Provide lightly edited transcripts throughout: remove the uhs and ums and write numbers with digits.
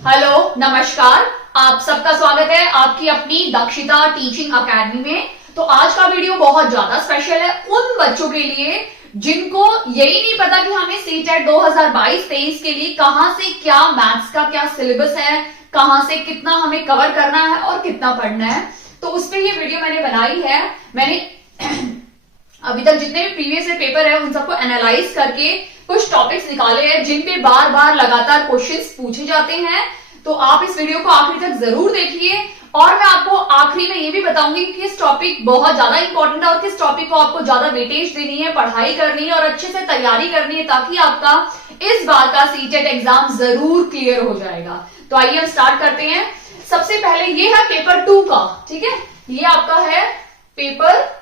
Hello, नमस्कार। आप सबका स्वागत है आपकी अपनी दक्षिता टीचिंग अकेडमी में। तो आज का वीडियो बहुत ज्यादा स्पेशल है उन बच्चों के लिए जिनको यही नहीं पता कि हमें सीटेट 2022-23 के लिए कहां से क्या मैथ्स का क्या सिलेबस है, कहां से कितना हमें कवर करना है और कितना पढ़ना है। तो उस पर ये वीडियो मैंने बनाई है। मैंने अभी तक जितने भी प्रीवियस ईयर पेपर है उन सबको एनालाइज करके कुछ टॉपिक्स निकाले हैं जिन पे बार बार लगातार क्वेश्चंस पूछे जाते हैं। तो आप इस वीडियो को आखिरी तक जरूर देखिए और मैं आपको आखिरी में ये भी बताऊंगी कि किस टॉपिक बहुत ज्यादा इंपॉर्टेंट है और किस टॉपिक को आपको ज्यादा वेटेज देनी है, पढ़ाई करनी है और अच्छे से तैयारी करनी है ताकि आपका इस बार का सीटेट एग्जाम जरूर क्लियर हो जाएगा। तो आइए हम स्टार्ट करते हैं। सबसे पहले ये है पेपर 2 का, ठीक है। ये आपका है पेपर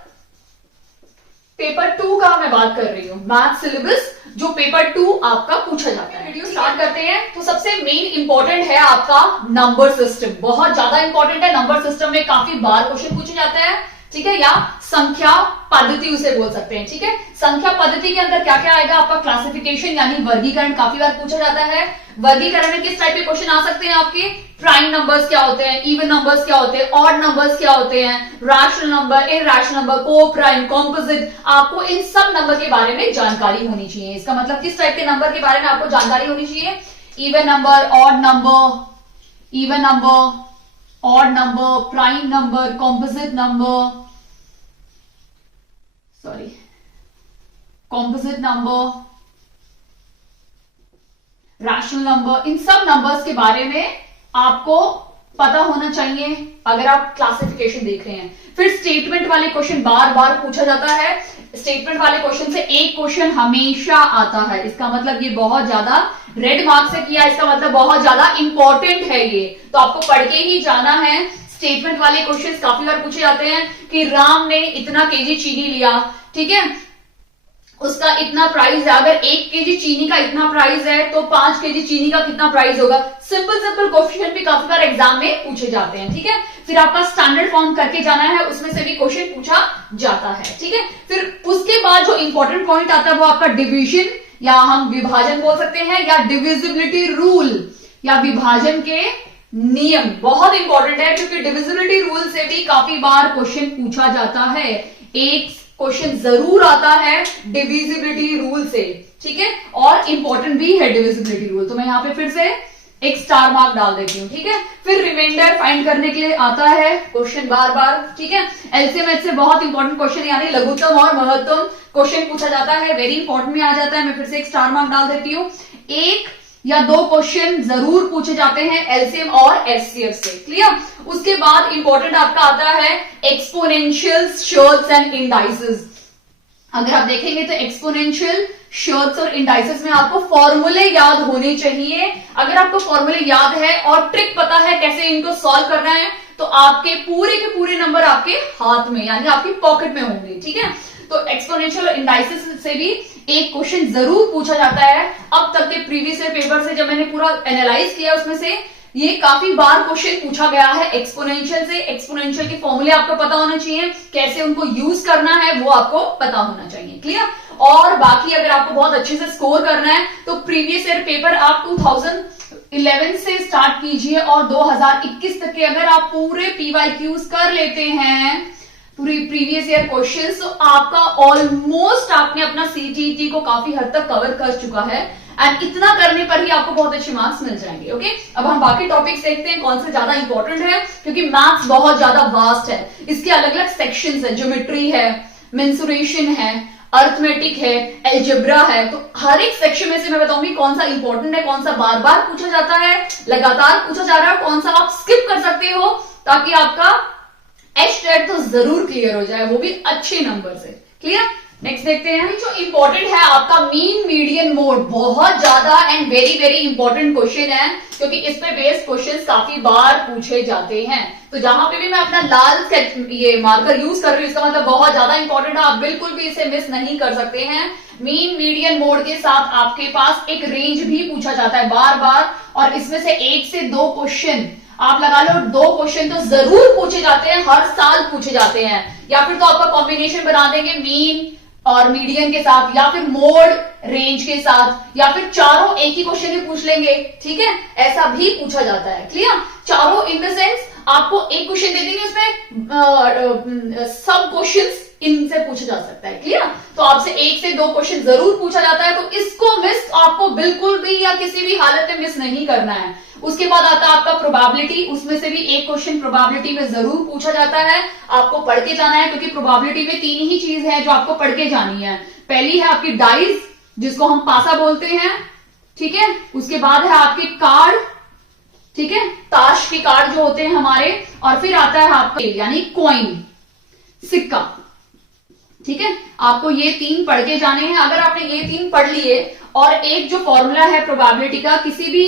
2 का मैं बात कर रही हूँ, मैथ सिलेबस जो पेपर 2 आपका पूछा जाता है। वीडियो स्टार्ट करते हैं। तो सबसे मेन इंपॉर्टेंट है आपका नंबर सिस्टम, बहुत ज्यादा इंपॉर्टेंट है। नंबर सिस्टम में काफी बार क्वेश्चन पूछे जाते हैं, ठीक है, या संख्या पद्धति उसे बोल सकते हैं, ठीक है। संख्या पद्धति के अंदर क्या क्या आएगा आपका, क्लासिफिकेशन यानी वर्गीकरण काफी बार पूछा जाता है। वर्गीकरण में किस टाइप के क्वेश्चन आ सकते हैं आपके, प्राइम नंबर्स क्या होते हैं, इवन नंबर्स क्या होते हैं, ऑड नंबर्स क्या होते हैं, रैशनल नंबर, इरैशनल नंबर, को प्राइम, कॉम्पोजिट। आपको इन सब नंबर के बारे में जानकारी होनी चाहिए। इसका मतलब किस टाइप के नंबर के बारे में आपको जानकारी होनी चाहिए, even number, odd number, prime number, composite number, rational number. इन सब नंबर्स के बारे में आपको पता होना चाहिए अगर आप क्लासिफिकेशन देख रहे हैं। फिर स्टेटमेंट वाले क्वेश्चन बार बार पूछा जाता है। स्टेटमेंट वाले क्वेश्चन से एक क्वेश्चन हमेशा आता है। इसका मतलब ये बहुत ज्यादा रेड मार्क से किया, इसका मतलब बहुत ज्यादा इंपॉर्टेंट है ये, तो आपको पढ़ के ही जाना है। स्टेटमेंट वाले क्वेश्चन काफी बार पूछे जाते हैं कि राम ने इतना केजी चीनी लिया, ठीक है, उसका इतना प्राइस है। अगर 1 केजी चीनी का इतना प्राइस है तो 5 केजी चीनी का कितना प्राइस होगा। सिंपल क्वेश्चन भी काफी बार एग्जाम में पूछे जाते हैं, ठीक है। फिर आपका स्टैंडर्ड फॉर्म करके जाना है, उसमें से भी क्वेश्चन पूछा जाता है, ठीक है। फिर उसके बाद जो इंपॉर्टेंट पॉइंट आता है वो आपका डिवीजन या हम विभाजन बोल सकते हैं, या डिविजिबिलिटी रूल या विभाजन के नियम। बहुत इंपॉर्टेंट है क्योंकि डिविजिबिलिटी रूल से भी काफी बार क्वेश्चन पूछा जाता है। एक क्वेश्चन जरूर आता है डिविजिबिलिटी रूल से, ठीक है, और इंपॉर्टेंट भी है डिविजिबिलिटी रूल। तो मैं यहां पे फिर से एक स्टार मार्क डाल देती हूं, ठीक है। फिर रिमाइंडर फाइंड करने के लिए आता है क्वेश्चन बार बार, ठीक है। एलसीएम से बहुत इंपॉर्टेंट क्वेश्चन यानी लघुत्तम और महत्तम क्वेश्चन पूछा जाता है, वेरी इंपॉर्टेंट में आ जाता है। मैं फिर से एक स्टार मार्क डाल देती हूँ। 1 या 2 क्वेश्चन जरूर पूछे जाते हैं एलसीएम और एचसीएफ से, क्लियर। उसके बाद इंपॉर्टेंट आपका आता है एक्सपोनेंशियल, शॉर्ट्स एंड इंडाइसेस। अगर आप देखेंगे तो एक्सपोनेंशियल, शॉर्ट्स और इंडाइसेस में आपको फॉर्मूले याद होने चाहिए। अगर आपको फॉर्मूले याद है और ट्रिक पता है कैसे इनको सॉल्व करना है तो आपके पूरे के पूरे नंबर आपके हाथ में यानी आपकी पॉकेट में होंगे, ठीक है। तो एक्सपोनेंशियल और इंडाइसेस से भी एक क्वेश्चन जरूर पूछा जाता है। अब तक के प्रीवियस ईयर पेपर से जब मैंने पूरा एनालाइज किया उसमें से ये काफी बार क्वेश्चन पूछा गया है एक्सपोनेंशियल से। एक्सपोनेंशियल के फॉर्मूले आपको पता होना चाहिए, कैसे उनको यूज करना है वो आपको पता होना चाहिए, क्लियर। और बाकी अगर आपको बहुत अच्छे से स्कोर करना है तो प्रीवियस ईयर पेपर आप 2011 से स्टार्ट कीजिए और 2021 तक के अगर आप पूरे पीवाईक्यूज कर लेते हैं, पूरी प्रीवियस ईयर क्वेश्चंस, तो आपका ऑलमोस्ट आपने अपना सीटीईटी को काफी हद तक कवर कर चुका है। एंड इतना करने पर ही आपको बहुत अच्छे मार्क्स मिल जाएंगे, ओके। अब हम बाकी टॉपिक्स देखते हैं कौन से ज्यादा इंपॉर्टेंट है, क्योंकि मैथ्स बहुत ज्यादा वास्ट है। इसके अलग अलग सेक्शंस है, ज्योमेट्री है, मेंसुरेशन है, अर्थमेटिक है, एल्जेब्रा है। तो हर एक सेक्शन में से मैं बताऊंगी कौन सा इंपॉर्टेंट है, कौन सा बार बार पूछा जाता है, लगातार पूछा जा रहा है, कौन सा आप स्किप कर सकते हो ताकि आपका एचटेट तो जरूर क्लियर हो जाए, वो भी अच्छे नंबर से, क्लियर। नेक्स्ट देखते हैं। जो इंपॉर्टेंट है आपका मीन मीडियन मोड, बहुत ज्यादा and very very important question है क्योंकि इस पे बेस्ड क्वेश्चंस काफी बार पूछे जाते हैं। तो जहां पे भी मैं अपना लाल ये मार्कर यूज कर रही हूँ इसका मतलब बहुत ज्यादा इंपॉर्टेंट है, आप बिल्कुल भी इसे मिस नहीं कर सकते हैं। मीन मीडियन मोड के साथ आपके पास एक रेंज भी पूछा जाता है बार बार, और इसमें से 1 से 2 क्वेश्चन आप लगा लो, 2 क्वेश्चन तो जरूर पूछे जाते हैं, हर साल पूछे जाते हैं। या फिर तो आपका कॉम्बिनेशन बना देंगे मीन और मीडियन के साथ, या फिर मोड रेंज के साथ, या फिर चारों एक ही क्वेश्चन में पूछ लेंगे, ठीक है, ऐसा भी पूछा जाता है। क्लियर? चारों इन द सेंस आपको एक क्वेश्चन दे देंगे, उसमें सब क्वेश्चंस इनसे पूछा जा सकता है। क्लियर? तो आपसे 1 से 2 क्वेश्चन जरूर पूछा जाता है, तो इसको मिस आपको बिल्कुल भी या किसी भी हालत में मिस नहीं करना है। उसके बाद आता है आपका प्रोबेबिलिटी, उसमें से भी एक क्वेश्चन प्रोबेबिलिटी में जरूर पूछा जाता है, आपको पढ़ के जाना है, क्योंकि प्रोबेबिलिटी में 3 ही चीज है जो आपको पढ़ के जानी है। पहली है आपकी डाइज, जिसको हम पासा बोलते हैं, ठीक है, उसके बाद है आपके कार्ड, ठीक है, ताश के कार्ड जो होते हैं हमारे, और फिर आता है आपका यानी कॉइन, सिक्का, ठीक है। आपको ये 3 पढ़ के जाने हैं। अगर आपने ये 3 पढ़ लिए और एक जो फॉर्मूला है प्रोबेबिलिटी का, किसी भी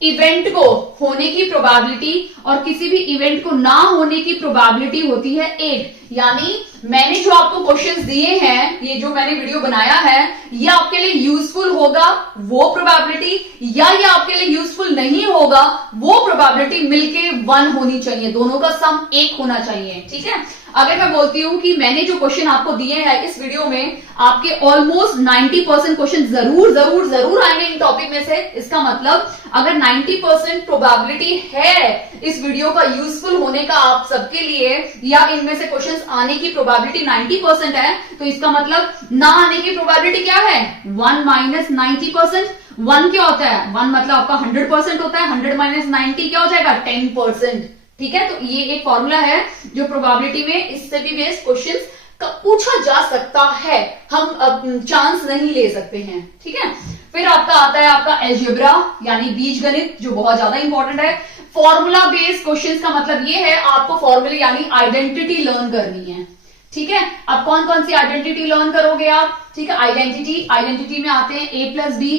इवेंट को होने की प्रोबेबिलिटी और किसी भी इवेंट को ना होने की प्रोबेबिलिटी होती है 1, यानी मैंने जो आपको क्वेश्चंस दिए हैं, ये जो मैंने वीडियो बनाया है, ये आपके लिए यूजफुल होगा वो प्रोबेबिलिटी, या ये आपके लिए यूजफुल नहीं होगा वो प्रोबेबिलिटी मिलके 1 होनी चाहिए, दोनों का सम 1 होना चाहिए, ठीक है। अगर मैं बोलती हूं कि मैंने जो क्वेश्चन आपको दिए हैं इस वीडियो में, आपके ऑलमोस्ट 90% क्वेश्चन जरूर जरूर जरूर आएंगे इन टॉपिक में से, इसका मतलब अगर 90% प्रोबेबिलिटी है इस वीडियो का यूजफुल होने का आप सबके लिए, या इनमें से क्वेश्चंस आने की प्रोबेबिलिटी 90% है, तो इसका मतलब ना आने की प्रोबेबिलिटी क्या है? 1 माइनस 90%। 1 क्या होता है? 1 मतलब आपका 100% होता है, 100 माइनस 90 क्या हो जाएगा? 10%, ठीक है। तो ये एक फॉर्मूला है जो प्रोबेबिलिटी में इससे भी बेस्ड क्वेश्चंस का पूछा जा सकता है, हम चांस नहीं ले सकते हैं, ठीक है। फिर आपका आता है आपका अलजेब्रा यानी बीजगणित, जो बहुत ज्यादा इंपॉर्टेंट है। फॉर्मूला बेस्ड क्वेश्चंस का मतलब ये है आपको फॉर्मूले यानी आइडेंटिटी लर्न करनी है, ठीक है। अब कौन कौन सी आइडेंटिटी लर्न करोगे आप? ठीक है, आइडेंटिटी में आते हैं a plus B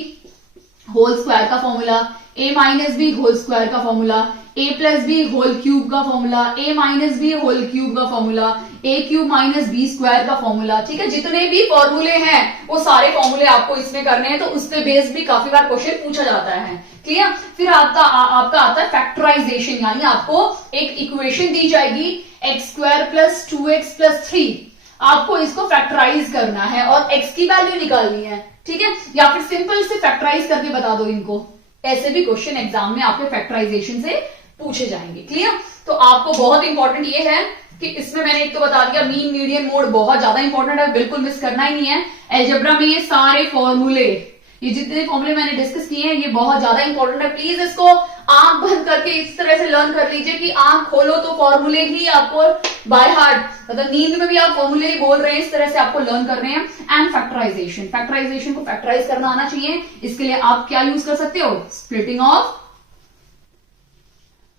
whole square का formula, a minus B whole square का formula, a plus B whole cube का formula, a minus B whole cube का formula, a cube minus B square का फॉर्मूला, ठीक है। जितने भी फॉर्मूले हैं वो सारे फॉर्मूले आपको इसमें करने हैं, तो उस पे बेस्ड भी काफी बार क्वेश्चन पूछा जाता है, क्लियर। फिर आपका आता है फैक्टराइजेशन, यानी आपको एक इक्वेशन दी जाएगी x square plus 2x plus 3, आपको इसको फैक्टराइज करना है और x की वैल्यू निकालनी है, ठीक है। या फिर सिंपल से फैक्टराइज करके बता दो इनको, ऐसे भी क्वेश्चन एग्जाम में आपके फैक्टराइजेशन से पूछे जाएंगे, क्लियर। तो आपको बहुत इंपॉर्टेंट ये है कि इसमें मैंने एक तो बता दिया, मीन मीडियन मोड बहुत ज्यादा इंपॉर्टेंट है, बिल्कुल मिस करना ही नहीं है। अलजेब्रा में ये सारे फॉर्मूले, ये जितने फॉर्मूले मैंने डिस्कस किए हैं, ये बहुत ज्यादा इंपॉर्टेंट है। प्लीज इसको आंख बंद करके इस तरह से लर्न कर लीजिए कि आंख खोलो तो फॉर्मूले ही आपको बाय हार्ट, मतलब नींद में भी आप फॉर्मूले ही बोल रहे हैं, इस तरह से आपको लर्न कर रहे हैं। एंड फैक्टराइजेशन को फैक्टराइज करना आना चाहिए। इसके लिए आप क्या यूज कर सकते हो? Splitting of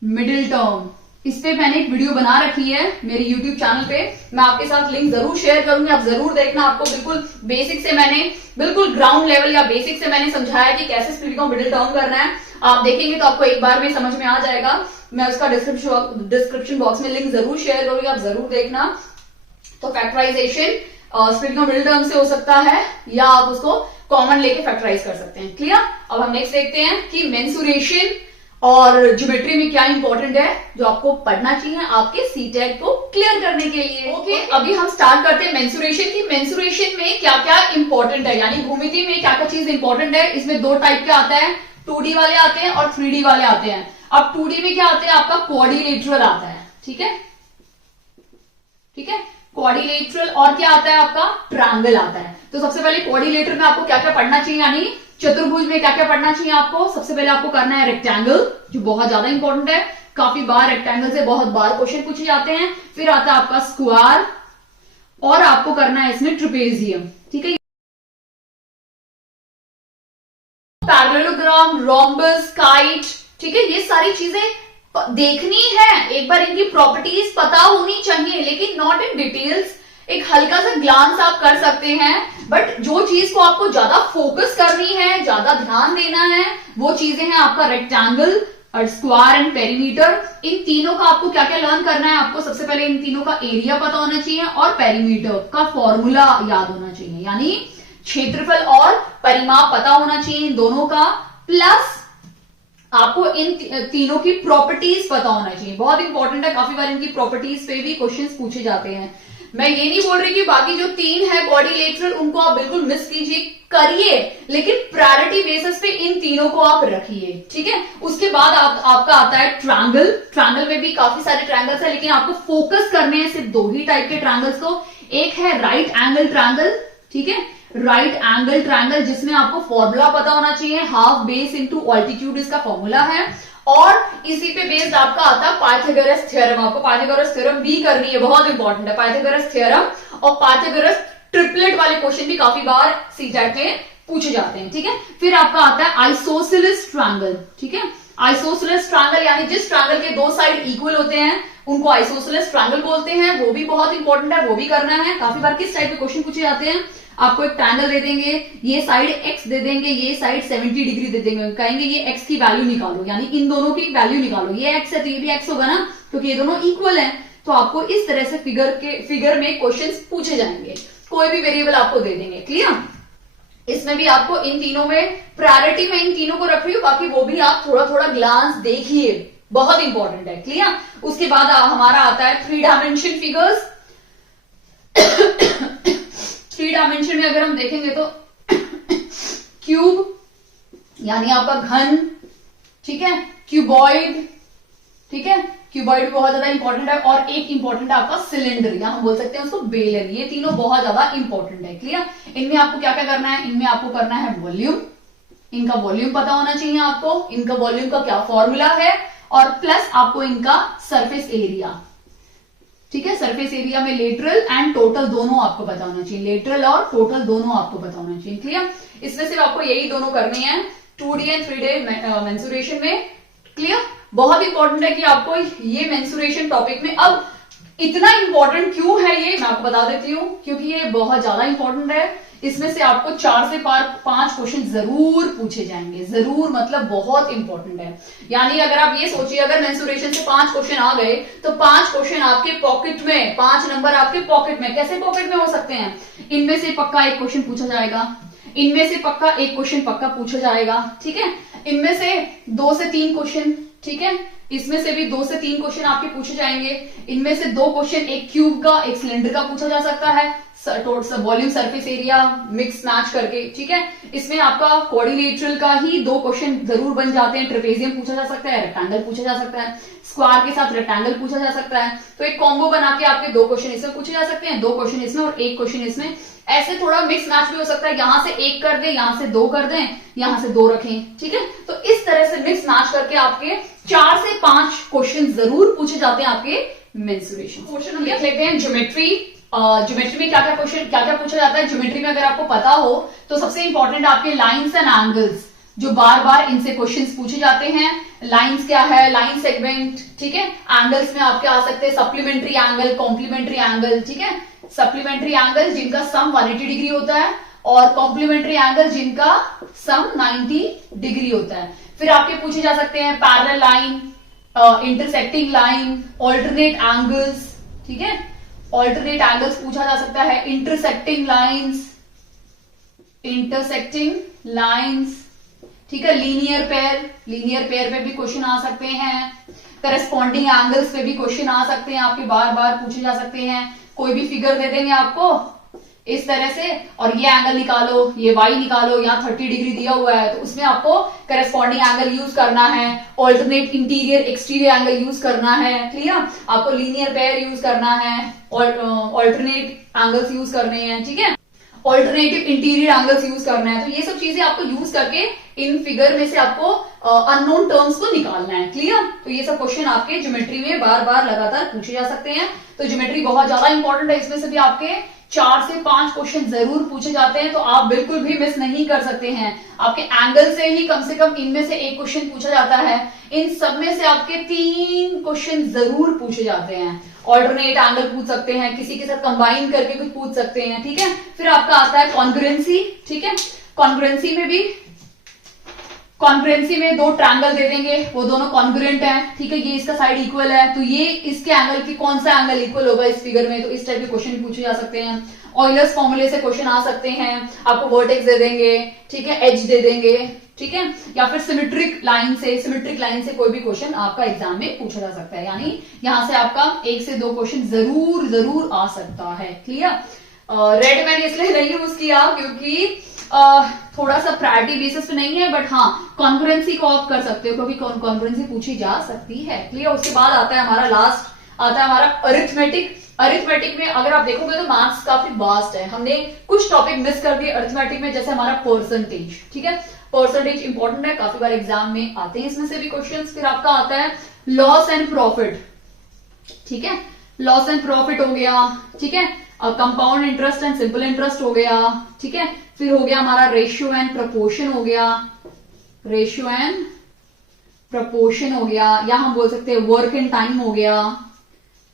middle term. इस पे मैंने एक वीडियो बना रखी है मेरे YouTube चैनल पे, मैं आपके साथ लिंक जरूर शेयर करूंगी, आप जरूर देखना। आपको बिल्कुल बेसिक से मैंने, बिल्कुल ग्राउंड लेवल या बेसिक से मैंने समझाया कि कैसे स्प्लिटिंग ऑफ मिडिल टर्म करना है। आप देखेंगे तो आपको एक बार में समझ में आ जाएगा। मैं उसका डिस्क्रिप्शन बॉक्स में लिंक जरूर शेयर करूंगी, आप जरूर देखना। तो factorization splitting of middle term से हो सकता है, या आप उसको कॉमन लेके फैक्टराइज कर सकते हैं, क्लियर। अब हम नेक्स्ट देखते हैं कि मेंसुरेशन और ज्योमेट्री में क्या इंपॉर्टेंट है जो आपको पढ़ना चाहिए आपके सीटेट को क्लियर करने के लिए। ओके, अभी हम स्टार्ट करते हैं मेंसुरेशन की। मेंसुरेशन में क्या क्या इंपॉर्टेंट है, यानी भूमिति में क्या क्या चीज इंपॉर्टेंट है। इसमें 2 टाइप के आता है, 2D वाले आते हैं और 3D वाले आते हैं। अब 2D में क्या आते हैं? आपका क्वाड्रिलेटरल आता है, ठीक है, ठीक है, क्वाड्रिलेटरल। और क्या आता है? आपका ट्रायंगल आता है। तो सबसे पहले क्वाड्रिलेटरल में आपको क्या क्या पढ़ना चाहिए, यानी चतुर्भुज में क्या क्या पढ़ना चाहिए आपको? सबसे पहले आपको करना है रेक्टेंगल, जो बहुत ज्यादा इंपॉर्टेंट है, काफी बार रेक्टेंगल से बहुत बार क्वेश्चन पूछे जाते हैं। फिर आता है आपका स्क्वायर, और आपको करना है इसमें ट्रेपेजियम, ठीक है। पैरेललोग्राम, रोम्बस, काइट, ठीक है, ये सारी चीजें देखनी है, एक बार इनकी प्रॉपर्टीज पता होनी चाहिए, लेकिन नॉट इन डिटेल्स। एक हल्का सा ग्लांस आप कर सकते हैं, बट जो चीज को आपको ज्यादा फोकस करनी है, ज्यादा ध्यान देना है, वो चीजें हैं आपका रेक्टेंगल और स्क्वायर एंड पेरीमीटर। इन तीनों का आपको क्या क्या लर्न करना है? आपको सबसे पहले इन तीनों का एरिया पता होना चाहिए और पेरीमीटर का फॉर्मूला याद होना चाहिए, यानी क्षेत्रफल और परिमाप पता होना चाहिए इन दोनों का। प्लस आपको इन तीनों की प्रॉपर्टीज पता होना चाहिए, बहुत इंपॉर्टेंट है, काफी बार इनकी प्रॉपर्टीज पे भी क्वेश्चंस पूछे जाते हैं। मैं ये नहीं बोल रही कि बाकी जो 3 है क्वाड्रिलेटरल उनको आप बिल्कुल मिस कीजिए, करिए, लेकिन प्रायोरिटी बेसिस पे इन तीनों को आप रखिए, ठीक है। उसके बाद आपका आता है ट्रायंगल। ट्रायंगल में भी काफी सारे ट्रायंगल्स है, लेकिन आपको फोकस करने हैं सिर्फ 2 ही टाइप के ट्रायंगल्स को। एक है राइट एंगल ट्रायंगल, ठीक है, राइट एंगल ट्रायंगल, जिसमें आपको फॉर्मूला पता होना चाहिए, हाफ बेस इंटू ऑल्टीट्यूड इसका फॉर्मूला है। और इसी पे बेस्ड आपका आता है पाइथागोरस थ्योरम। आपको पाइथागोरस थ्योरम भी करनी है, बहुत इंपॉर्टेंट है पाइथागोरस थ्योरम। और पाइथागोरस ट्रिपलेट वाले क्वेश्चन भी काफी बार सीटेट में पूछे जाते हैं, ठीक है। फिर आपका आता है आइसोसेलेस ट्रायंगल, ठीक है। आइसोसेलेस ट्रायंगल यानी जिस ट्रायंगल के 2 साइड इक्वल होते हैं उनको आइसोसेलेस ट्रायंगल बोलते हैं, वो भी बहुत इंपॉर्टेंट है, वो भी करना है। काफी बार किस टाइप के क्वेश्चन पूछे जाते हैं, आपको एक ट्रायंगल दे देंगे, ये साइड x दे देंगे, ये साइड 70 डिग्री दे देंगे, कहेंगे ये x की वैल्यू निकालो, यानी इन दोनों की वैल्यू निकालो, ये x है तो ये भी x होगा ना, क्योंकि ये दोनों इक्वल हैं। तो आपको इस तरह से फिगर में क्वेश्चंस पूछे जाएंगे, कोई भी वेरिएबल आपको दे देंगे, क्लियर। इसमें भी आपको इन तीनों में प्रायोरिटी में इन तीनों को रख रही हूं, बाकी वो भी आप थोड़ा थोड़ा ग्लांस देखिए, बहुत इंपॉर्टेंट है, क्लियर। उसके बाद हमारा आता है 3 डायमेंशन फिगर्स। 3 डायमेंशन में अगर हम देखेंगे तो क्यूब यानी आपका घन, ठीक है, क्यूबॉइड, ठीक है, क्यूबॉइड भी बहुत ज्यादा इंपॉर्टेंट है। और एक इंपॉर्टेंट है आपका सिलेंडर, या हम बोल सकते हैं उसको बेलन। ये तीनों बहुत ज्यादा इंपॉर्टेंट है, क्लियर। इनमें आपको क्या क्या करना है, इनमें आपको करना है वॉल्यूम, इनका वॉल्यूम पता होना चाहिए आपको, इनका वॉल्यूम का क्या फॉर्मूला है, और प्लस आपको इनका सरफेस एरिया, ठीक है। सरफेस एरिया में लेटरल एंड टोटल दोनों आपको पता होना चाहिए, लेटरल और टोटल दोनों आपको पता होना चाहिए, क्लियर। इसमें सिर्फ आपको यही दोनों करने हैं 2D एंड 3D मेंसुरेशन में, क्लियर। बहुत इंपॉर्टेंट है कि आपको ये मेंसुरेशन टॉपिक में, अब इतना इंपॉर्टेंट क्यों है ये मैं आपको बता देती हूँ, क्योंकि ये बहुत ज्यादा इंपॉर्टेंट है। इसमें से आपको 4 से 5 क्वेश्चन जरूर पूछे जाएंगे, जरूर, मतलब बहुत इंपॉर्टेंट है। यानी अगर आप ये सोचिए, अगर मेंसुरेशन से 5 क्वेश्चन आ गए तो 5 क्वेश्चन आपके पॉकेट में, 5 नंबर आपके पॉकेट में। कैसे पॉकेट में हो सकते हैं, इनमें से पक्का एक क्वेश्चन पूछा जाएगा, इनमें से पक्का एक क्वेश्चन पक्का पूछा जाएगा, ठीक है। इनमें से 2 से 3 क्वेश्चन, ठीक है, इसमें से भी 2 से 3 क्वेश्चन आपके पूछे जाएंगे। इनमें से 2 क्वेश्चन एक क्यूब का एक सिलेंडर का पूछा जा सकता है, volume surface area mix match करके, ठीक है। इसमें आपका क्वाड्रिलेटरल का ही 2 क्वेश्चन जरूर बन जाते हैं, ट्रेपेजियम पूछा जा सकता है, रेक्टेंगल पूछा जा सकता है, स्क्वायर के साथ रेक्टेंगल पूछा जा सकता है। तो एक कॉम्बो बना के आपके 2 क्वेश्चन इसमें पूछे जा सकते हैं, 2 क्वेश्चन इसमें और 1 क्वेश्चन इसमें। ऐसे थोड़ा मिक्स मैच भी हो सकता है, यहां से 1 कर दें, यहां से 2 कर दें, यहां से 2 रखें, ठीक है। तो इस तरह से मिक्स मैच करके आपके 4 से 5 क्वेश्चन जरूर पूछे जाते हैं आपके मेंसुरेशन। क्वेश्चन हम देख लेते हैं ज्योमेट्री। ज्योमेट्री में क्या क्या क्वेश्चन क्या क्या पूछा जाता है ज्योमेट्री में, अगर आपको पता हो तो सबसे इंपॉर्टेंट आपके लाइंस एंड एंगल्स, जो बार बार इनसे क्वेश्चंस पूछे जाते हैं। लाइंस क्या है, लाइन सेगमेंट, ठीक है। एंगल्स में आपके आ सकते हैं सप्लीमेंट्री एंगल, कॉम्प्लीमेंट्री एंगल, ठीक है। सप्लीमेंट्री एंगल जिनका सम 180 डिग्री होता है, और कॉम्प्लीमेंट्री एंगल जिनका सम 90 डिग्री होता है। फिर आपके पूछे जा सकते हैं parallel line, intersecting line, alternate angles, ठीक है। ऑल्टरनेट एंगल्स पूछा जा सकता है, इंटरसेक्टिंग लाइंस, ठीक है। लीनियर पेयर पे भी क्वेश्चन आ सकते हैं। करस्पॉन्डिंग एंगल्स पे भी क्वेश्चन आ सकते हैं, आपके बार बार पूछे जा सकते हैं। कोई भी फिगर दे देंगे आपको इस तरह से, और ये एंगल निकालो, ये y निकालो, यहाँ 30 डिग्री दिया हुआ है, तो उसमें आपको करस्पॉन्डिंग एंगल यूज करना है, alternate interior exterior angle use करना है, क्लियर। आपको लीनियर पेयर यूज करना है, ऑल्टरनेट एंगल्स यूज करने हैं, ठीक है। ऑल्टरनेटिव इंटीरियर एंगल्स यूज करना है। तो ये सब चीजें आपको यूज करके इन फिगर में से आपको अननोन टर्म्स को निकालना है, क्लियर। तो ये सब क्वेश्चन आपके ज्योमेट्री में बार बार लगातार पूछे जा सकते हैं। तो ज्योमेट्री बहुत ज्यादा इंपॉर्टेंट है, इसमें से भी आपके 4 से 5 क्वेश्चन जरूर पूछे जाते हैं, तो आप बिल्कुल भी मिस नहीं कर सकते हैं। आपके एंगल से ही कम से कम इनमें से 1 क्वेश्चन पूछा जाता है, इन सब में से आपके 3 क्वेश्चन जरूर पूछे जाते हैं। ऑल्टरनेट एंगल पूछ सकते हैं, किसी के साथ कंबाइन करके कुछ पूछ सकते हैं, ठीक है। फिर आपका आता है कॉन्ग्रुएंसी, ठीक है। कॉन्ग्रुएंसी में 2 ट्रायंगल दे देंगे, वो दोनों कॉन्ग्रुएंट हैं, ठीक है। ये इसका साइड इक्वल है, तो ये इसके एंगल की कौन सा एंगल इक्वल होगा इस फिगर में, तो इस टाइप के क्वेश्चन पूछे जा सकते हैं। ऑयलर्स फॉर्मूले से क्वेश्चन आ सकते हैं, आपको वर्टेक्स दे देंगे, ठीक है, एज दे देंगे, ठीक है, या फिर सिमेट्रिक लाइन से कोई भी क्वेश्चन आपका एग्जाम में पूछा जा सकता है, यानी यहां से आपका 1 से 2 क्वेश्चन जरूर आ सकता है। क्लियर? रेड मैंने इसलिए नहीं यूज किया क्योंकि थोड़ा सा प्रायोरिटी बेसिस पे नहीं है, बट हाँ कॉन्करेंसी को आप कर सकते हो क्योंकि कॉन्करेंसी पूछी जा सकती है। क्लियर? उसके बाद आता है हमारा लास्ट, आता है हमारा अरिथमेटिक। अरिथमेटिक में अगर आप देखोगे तो मार्क्स काफी वास्ट है, हमने कुछ टॉपिक मिस कर दिए अरिथमेटिक में, जैसे हमारा परसेंटेज। ठीक है, परसेंटेज इंपॉर्टेंट है, काफी बार एग्जाम में आते हैं इसमें से भी क्वेश्चंस। फिर आपका आता है लॉस एंड प्रॉफिट। ठीक है, लॉस एंड प्रॉफिट हो गया। ठीक है, compound interest and simple interest हो गया। ठीक है, फिर हो गया हमारा रेशियो एंड प्रपोर्शन हो गया, रेशियो एंड प्रपोर्शन हो गया, या हम बोल सकते हैं वर्क एंड टाइम हो गया।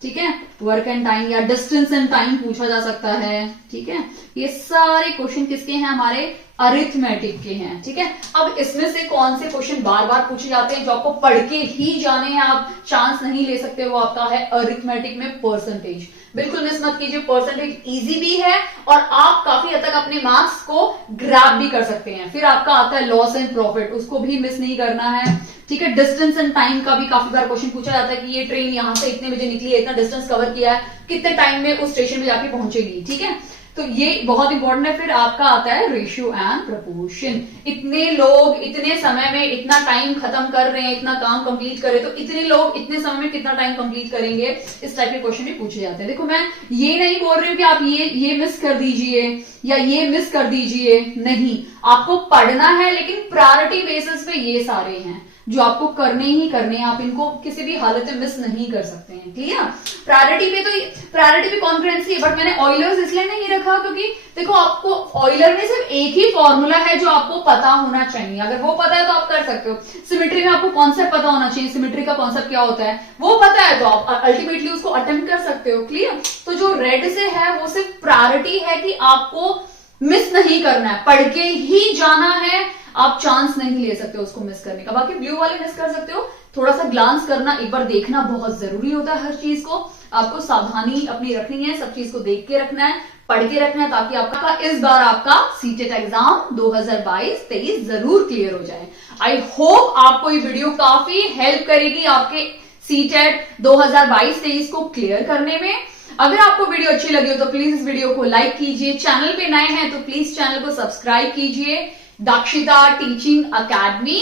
ठीक है, वर्क एंड टाइम या डिस्टेंस एंड टाइम पूछा जा सकता है। ठीक है, ये सारे क्वेश्चन किसके हैं? हमारे अरिथमेटिक के हैं। ठीक है, अब इसमें से कौन से क्वेश्चन बार बार पूछे जाते हैं जो आपको पढ़ के ही जाने हैं, आप चांस नहीं ले सकते, वो आपका है अरिथमेटिक में परसेंटेज। बिल्कुल मिस मत कीजिए, परसेंटेज इजी भी है और आप काफी हद तक अपने मार्क्स को ग्रैब भी कर सकते हैं। फिर आपका आता है लॉस एंड प्रॉफिट, उसको भी मिस नहीं करना है। ठीक है, डिस्टेंस एंड टाइम का भी काफी बार क्वेश्चन पूछा जाता है कि ये ट्रेन यहां से इतने बजे निकली है, इतना डिस्टेंस कवर किया है, कितने टाइम में उस स्टेशन में जाके पहुंचेगी। ठीक है, तो ये बहुत इंपॉर्टेंट है। फिर आपका आता है रेशियो एंड प्रपोर्शन, इतने लोग इतने समय में इतना टाइम खत्म कर रहे हैं, इतना काम कंप्लीट कर रहे हैं, तो इतने लोग इतने समय में कितना टाइम कंप्लीट करेंगे, इस टाइप के क्वेश्चन भी पूछे जाते हैं। देखो मैं ये नहीं बोल रही हूँ कि आप ये मिस कर दीजिए या ये मिस कर दीजिए, नहीं, आपको पढ़ना है, लेकिन प्रायोरिटी बेसिस पे ये सारे हैं जो आपको करने ही करने हैं, आप इनको किसी भी हालत में मिस नहीं कर सकते हैं। क्लियर? प्रायोरिटी पे कॉन्करेंसी है, बट मैंने ऑयलर्स इसलिए नहीं रखा क्योंकि देखो आपको ऑयलर में सिर्फ एक ही फॉर्मूला है जो आपको पता होना चाहिए, अगर वो पता है तो आप कर सकते हो। सिमेट्री में आपको कॉन्सेप्ट पता होना चाहिए, सिमेट्री का कॉन्सेप्ट क्या होता है वो पता है, तो आप अल्टीमेटली उसको अटेम्प्ट कर सकते हो। क्लियर? तो जो रेड से है वो सिर्फ प्रायोरिटी है कि आपको मिस नहीं करना है, पढ़ के ही जाना है, आप चांस नहीं ले सकते उसको मिस करने का। बाकी ब्लू वाले मिस कर सकते हो, थोड़ा सा ग्लांस करना, एक बार देखना बहुत जरूरी होता है। हर चीज को आपको सावधानी अपनी रखनी है, सब चीज को देख के रखना है, पढ़ के रखना है, ताकि आपका इस बार आपका सीटेट एग्जाम 2022-23 जरूर क्लियर हो जाए। आई होप आपको ये वीडियो काफी हेल्प करेगी आपके सीटेट 2022-23 को क्लियर करने में। अगर आपको वीडियो अच्छी लगी हो तो प्लीज इस वीडियो को लाइक कीजिए, चैनल पे नए हैं तो प्लीज चैनल को सब्सक्राइब कीजिए। दाक्षिता टीचिंग अकेडमी,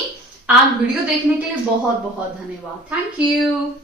एंड वीडियो देखने के लिए बहुत बहुत धन्यवाद। Thank you.